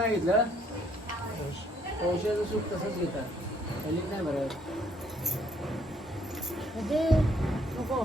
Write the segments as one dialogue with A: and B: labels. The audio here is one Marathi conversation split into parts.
A: नाही घेतलं? औषधाचं सूट तसंच घेतात. नाही बरं.
B: म्हणजे
C: नको.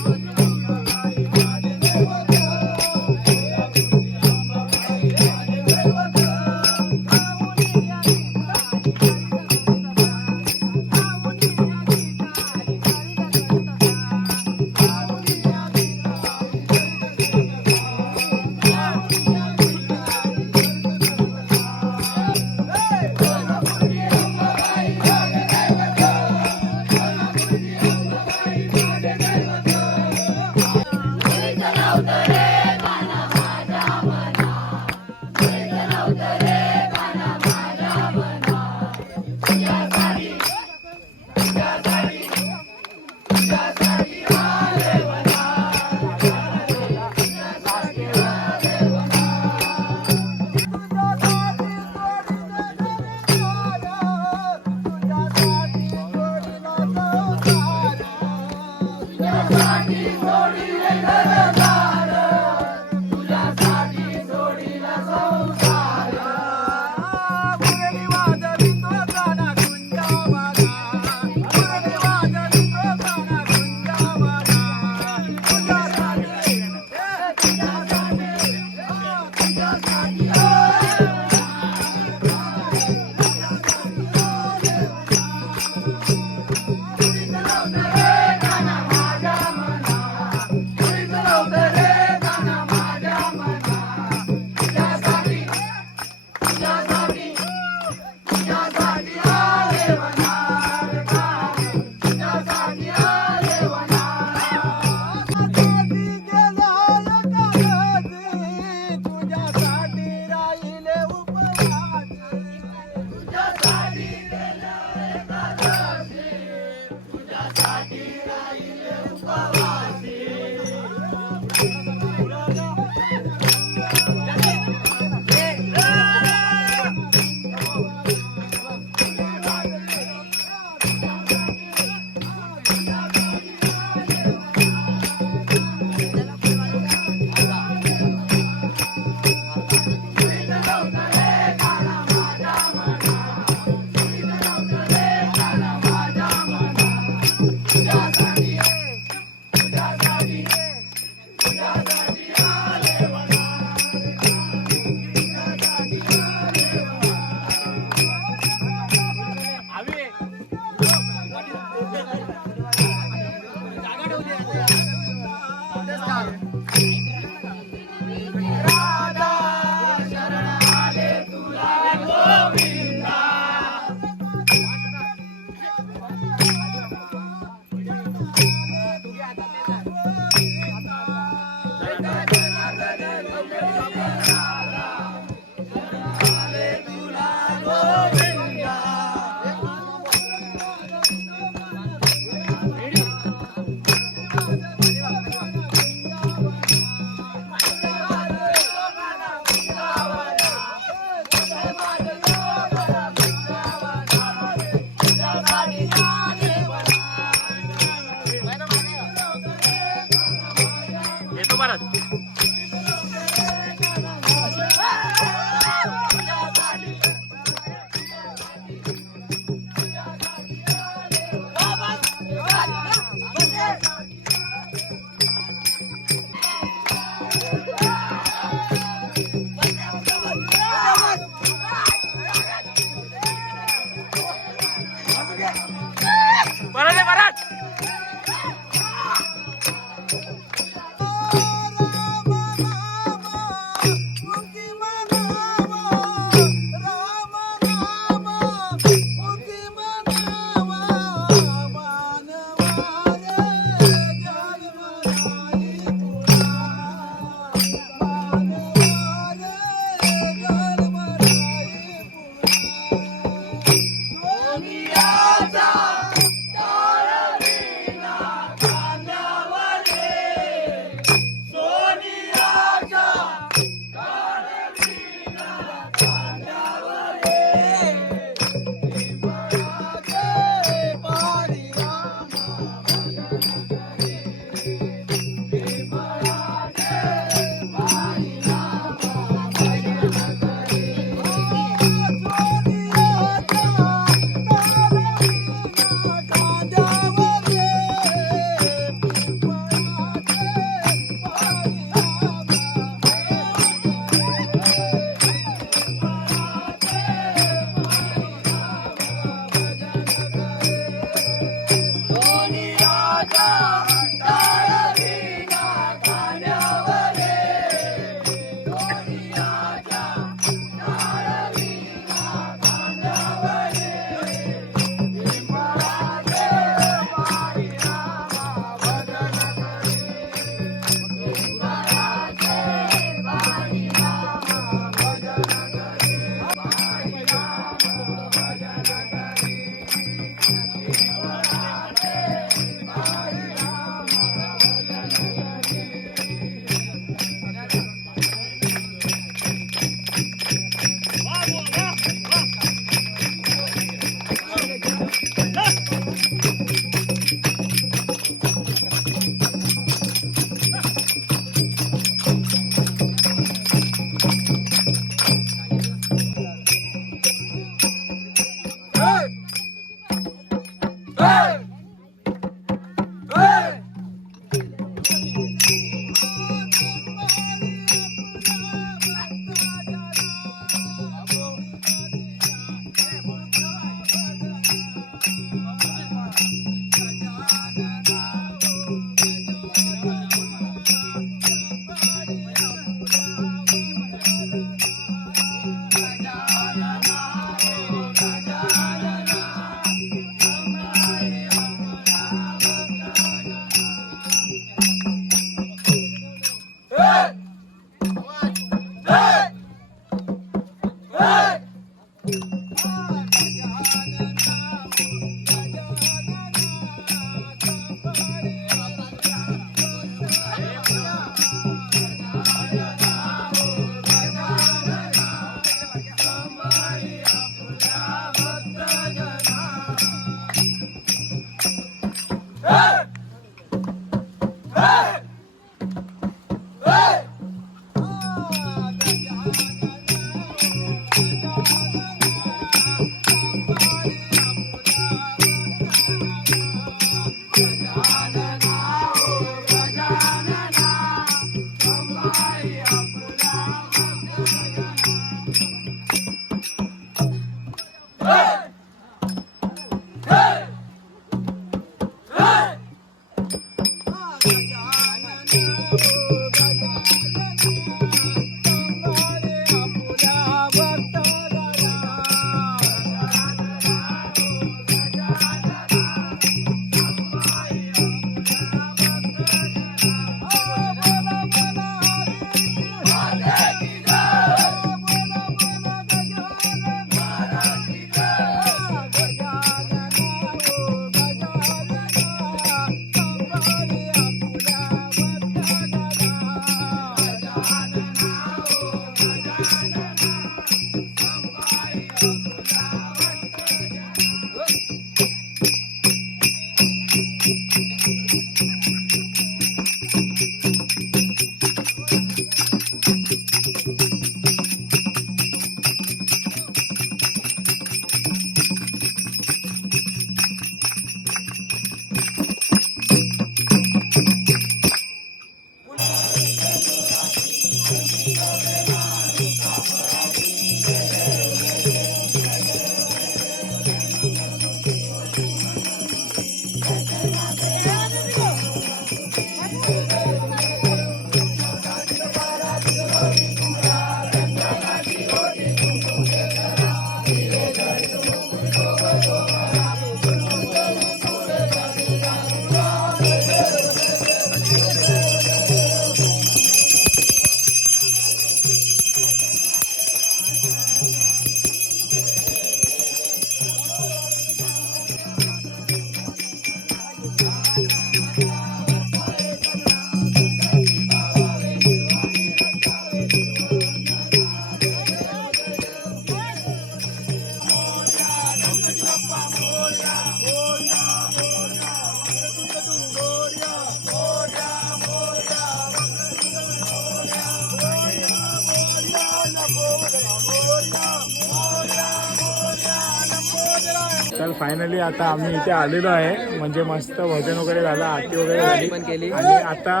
D: तर फायनली आता आम्ही इथे आलेलो आहे. म्हणजे मस्त भजन वगैरे झालं आरती वगैरे झाली. आणि आता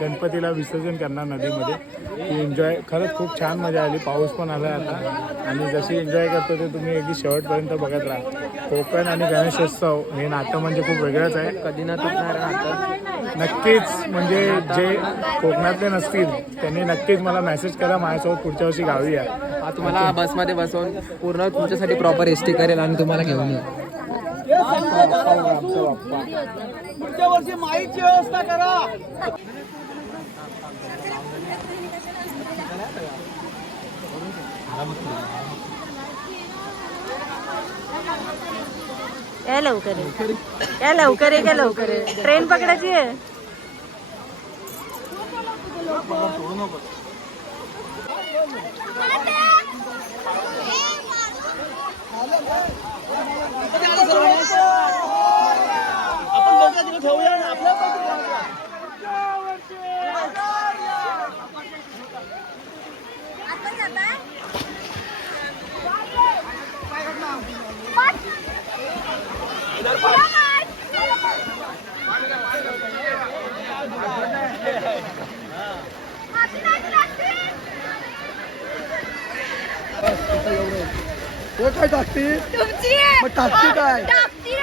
D: गणपतीला विसर्जन करणार नदीमध्ये. ती एन्जॉय खरंच खूप छान मजा आली. पाऊस पण आला आता. आणि जशी एन्जॉय करतो ते तुम्ही अगदी शेवटपर्यंत बघत राहा. कोकण आणि गणेशोत्सव हे नातं म्हणजे खूप वेगळंच आहे.
A: कधी ना तुटणार नातं.
D: नक्कीच म्हणजे जे कोकणातले नसतील त्यांनी नक्कीच मला मेसेज करा माझ्यासोबत पुढच्या वर्षी गावी या.
A: हा तुम्हाला बसमध्ये बसवून पूर्ण तुमच्यासाठी प्रॉपर एस टी करेल आणि तुम्हाला घेऊन येईल.
C: पुढच्या वर्षी माईची व्यवस्था करा.
E: या लवकर ये. या लवकर आहे का लवकर ये. ट्रेन पकडायची आहे
C: आपण हे काय टाकते मग टाकते काय?
F: टाकती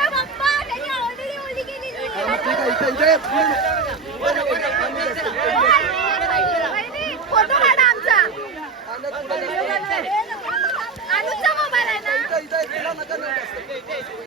C: आहे
F: ना
C: इथे इथे तुला नका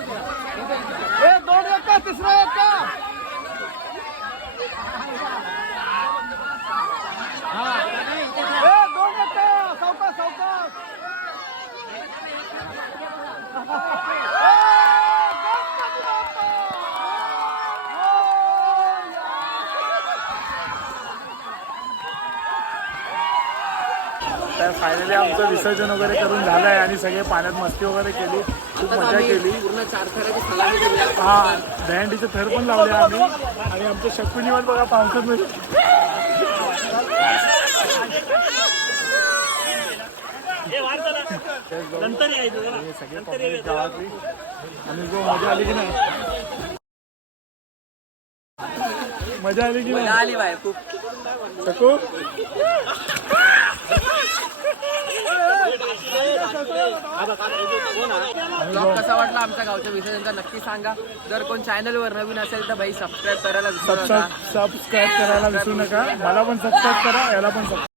C: ए, दोन एका तिसरा एका
D: तर फायनली आमचं विसर्जन वगैरे करून झालं आहे आणि सगळे पाण्यात मस्ती वगैरे केली. खूप मजा केली. हा दहंडीचे थर पण लावले आम्ही. आणि आमच्या शकुनीवर बघा पावसात सगळे गावातली आणि जो मजा आली की नाही? मजा आली की नाही
A: आली बाय खूप ब्लॉग कसा वाटला आमच्या गावच्या विसर्जनचा नक्की सांगा. जर कोण चॅनलवर नवीन असेल तर भाई सबस्क्राईब करायला विसरू नका.
D: सबस्क्राईब करायला विसरू नका. मला पण सबस्क्राईब करा याला पण सबस्क्राईब